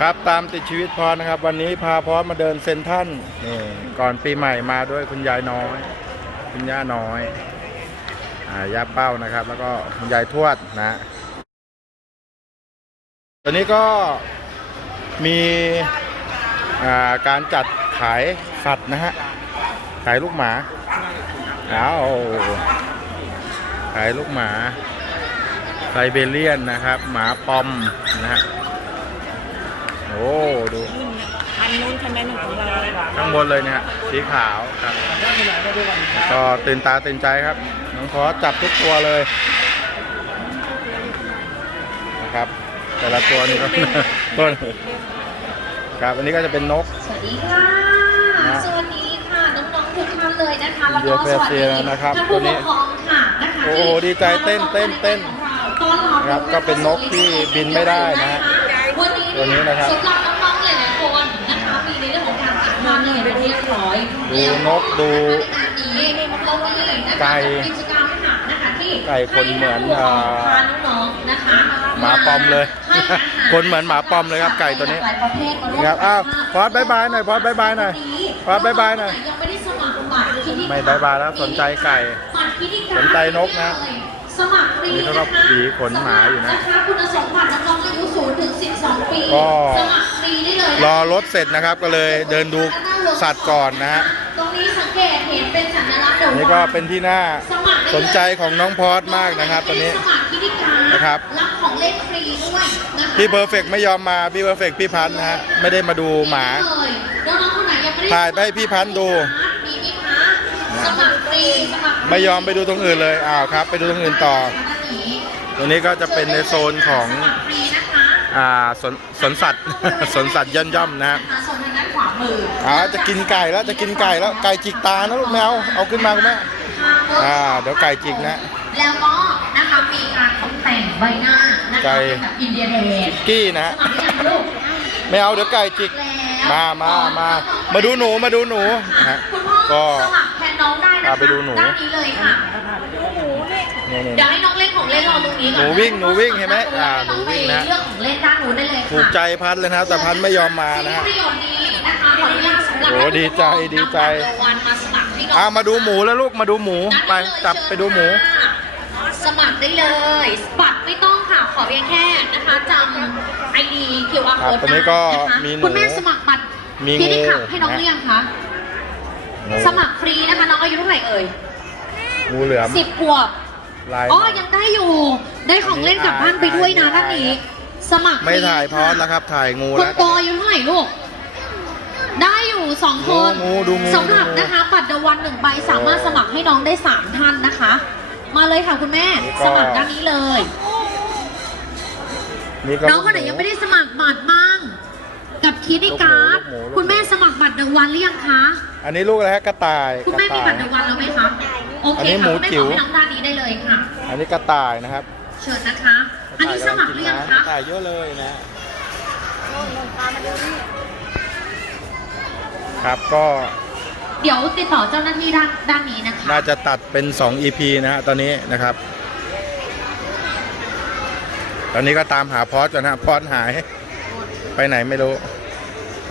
ครับตามติดชีวิตพรนะครับ วันนี้พาพรมาเดินเซนทันนี่ก่อนปีใหม่มาด้วยคุณยายน้อย คุณย่าน้อยอ่าย่าเป้านะครับ แล้วก็คุณยายทวดนะ ตอนนี้ก็มีอ่าการจัดขายสัตว์นะฮะขายลูกหมาเอาขายลูกหมาไซเบเรียนนะครับ หมาปอมนะฮะ โอ้ดูอันนู้นใช่ไหมหนึ่งของเราข้างบนเลยเนี่ยสีขาวครับก็ตื่นตาตื่นใจครับน้องขอจับทุกตัวเลยนะครับ แต่ละตัวนี่ก็ต้นครับอันนี้ก็จะเป็นนกสวัสดีค่ะนะสวัสดีค่ะน้องๆทุกท่านเลยนะคะแล้วเดี๋ก็ยวสวัสเฟีดียๆนะครับท่านตัวผู้นี้ปกครองค่ะนะคะโอ้โหดีใจเต้นเต้นเต้นต้อนรับครับก็เป็นนกที่บินไม่ได้นะฮะวันนี้ ตัวนี้นะครับสำหรับน้องๆหลายๆคนนะคะมีในเรื่องของการติดตามเรียนเป็นที่เรียบร้อยดูนกดูในงานนี้เรามีนะคะไก่กิจกรรมค่ะนะคะที่ไก่คนเหมือนให้อ่าพาน้องๆนะคะหมาปอมเลยให้อาหารคนเหมือนหมาปอมเลยครับไก่ตัวนี้หลายประเภทมาร่วมครับอ้าวพอดบายบายหน่อยพอดบายบายหน่อยพอดบ๊ายบายหน่อยยังไม่ได้สมัครบัตรคิดที่ไม่บายบายแล้วสนใจไก่บัตรคิดที่การสนใจนกนะสมัครฟรีนี่นะเขาคะก็หวีขนหมาอยู่นะนะคะคุณสมบัติน้องๆอายุ0ถึง12 ปี ก็สมัครฟรีได้เลยนะรอรถเสร็จนะครับก็เลยเดินดูสัตว์ก่อนนะฮะตรงนี้สังเกตเห็นเป็นสัญลักษณ์เดอะนี่ก็เป็นที่น่าสมัครได้เลยสนใจของน้องพอดมากนะครับตอนนี้สมัครคิดที่การนะครับรับของเล่นฟรีด้วยนะคะพี่เพอร์เฟกไม่ยอมมาพี่เพอร์เฟกพี่พันธ์นะฮะไม่ได้มาดูหมาเลยน้องๆคนไหนยังไม่ได้ถ่ายไปให้พี่พันธุ์ดูมีไหมคะสมัครฟรีสมัครฟรีไม่ยอมไปดูตรงอื่นเลยอ้าวครับ ไปดูตรงอื่นต่อ ตรงนี้ก็จะเป็นในโซนของ อ่าสวนสวนสัตว์ สวนสัตว์ย่อมย่อมๆนะฮะโซนทางด้านขวามืออ้าวจะกินไก่แล้วจะกินไก่แล้วไก่จิกตานะลูกแมวเอาขึ้นมาคุณแม่อ่าเดี๋ยวไก่จิกนะ แล้วก็นะคะมีการตกแต่งใบหน้านะไก่คะเป็นแบบอินเดียแดงกี้นะสมัครหรือยังลูกไม่เอาเดี๋ยวไก่จิกแล้วมามามามาดูหนูมาดูหนูนะฮะคุณพ่อก็ ได้นะคะพาไปดูหนู ด้านนี้เลยค่ะนี่นี่ เดี๋ยวให้น้องเล่นของเล่นรอตรงนี้ก่อนหนูวิ่งหนูวิ่งเห็นไหมอ่าหนูวิ่งนะ เลือกของเล่นด้านนู้นได้เลยค่ะ ถูกใจพัดเลยนะครับ แต่พัดไม่ยอมมานะฮะ ประโยชน์นี้นะคะขออนุญาตสำหรับโอ้ดีใจดีใจ นำบัตรรางวัลมาสมัครให้น้องอ่ามาดูหมูแล้วลูกมาดูหมูไปด้านนี้เลยจับไปดูหมูเชิญค่ะสมัครได้เลยบัตรไม่ต้องค่ะ ขอเพียงแค่นะคะจำไอดี QR ครับ code ตอนนี้ก็ได้นะคะมีหนูคุณแม่สมัครบัตรมีที่ได้งูขับให้น้องนะ หรือยังคะหมู สมัครฟรีนะคะน้องอายุเท่าไหร่เอ่ยงูเหลือมสิบขวบลายอ๋อยังได้อยู่ ได้ของเล่นกลับบ้านไปด้วยนะด้านนี้ สมัครฟรีไม่ถ่ายพอดแล้วครับ ถ่ายงูคแล้นวโตอายุเท่าไหร่ลูกได้อยู่สองคนงูงูดูงูสำหรับดูงูนะคะบัตรเดอะวันหนึ่งใบสามารถสมัครให้น้องได้สามท่านนะคะ มาเลยค่ะคุณแม่นี่ก็สมัครด้านนี้เลยนี่ก็น้องคนไหนยังไม่ได้สมัครบัตรบ้าง กับคิดดิการ์ดลูกหมูลูกหมูคุณแม่สมัครบัตรเดอะวันหรือยังคะ อันนี้ลูกอะไรฮะกระต่ายคุณกระแม่มีต่าบัย ตรเดอะวันแล้วไหมคะโออันเคนี้หมูค่ะคุณแม่จิ๋บวอกให้น้องด้านนี้ได้เลยค่ะ อันนี้กระต่ายนะครับเชิญนะคะ อันนี้สมัครหรือยังกคะระต่ายเยอะเลยนะครับก็เดี๋ยวติดต่อเจ้าหน้าที่ด้านด้านนี้นะคะน่าจะตัดเป็น 2 EP นะฮะตอนนี้นะครับ ตอนนี้ก็ตามหาพอสก่อนนะพอสหาย ไปไหนไม่รู้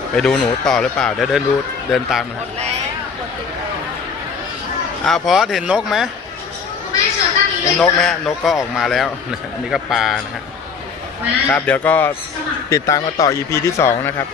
ไปดูหนูต่อหรือเปล่า เดี๋ยวเดินดูเดินตามนะครับอ้าวพอสเห็นนกไหมคุณแม่เห็นนกไหมเห็นนกไหมฮะนกก็ออกมาแล้ว อันนี้ก็ปลานะฮะครับเดี๋ยวก็ติดตามมาต่อ EP ที่ 2 นะครับ